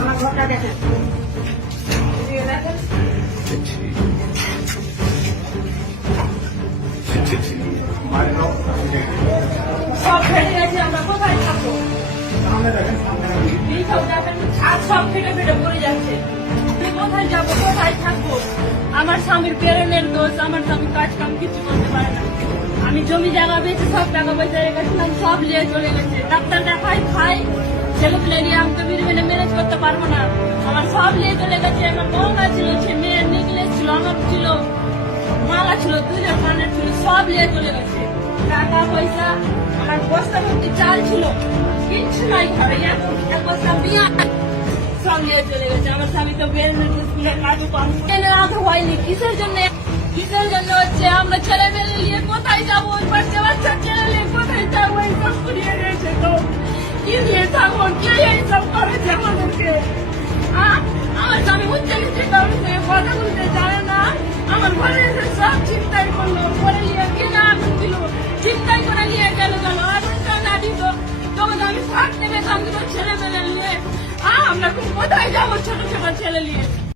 আমার ঘরটা দেখেন সব ফেটে গেছে, আমরা কোথায় থাকবো? সব ফেটে ফেটে পড়ে যাচ্ছে, কোথায় যাবো, কোথায় থাকবো? আমার স্বামীর প্রেরণের দোষ, আমার স্বামী কাজ কাম কিছু করতে পারে না। আমি জমি জায়গা বেঁচে সব টাকা পয়সা রেখেছিলাম, সব নিয়ে চলে গেছে। ডাক্তার দেখাই খাই, ছেলেপুলে নিয়ে আমি তো বিড়ি ম্যানেজ করতে পারবো না। আমার সব নিয়ে চলে গেছে। আমার গঙ্গা ছিল, মেয়ের নিকলেস ছিল, আমার ছিল মালা ছিল, 2 কানের ছিল, সব নিয়ে চলে গেছে। টাকা পয়সা, আমার বস্তা ভর্তি চাল ছিল, কিচ্ছু নাই ঘরে। এক বস্তা পেঁয়াজ সব নিয়ে চলে গেছে। আমার স্বামী তো স্কুলের কাজও আধ হয়নি। কিসের জন্য হচ্ছে? আমরা ছেলে মেয়ে নিয়ে কোথায় যাবো? ওই বাচ্চা ছেলে নিয়ে কোথায় যাবো? এইসব করিয়ে গেছে তো কি নিয়ে থাকবো? কে এইসব করেছে আমাদেরকে? আমার স্বামী হচ্ছে কথা বলতে জানে না। আমার ঘরে এসে সব চিন্তাই করলো, করে নিয়ে কেনা আগুন দিল, চিন্তাই করে নিয়ে গেল। আগুনটা না দিত তখন আমি থাকতে পেতাম ছেলে মেয়ে নিয়ে। আমরা কোথায় যাবো ছোট ছোট ছেলে নিয়ে?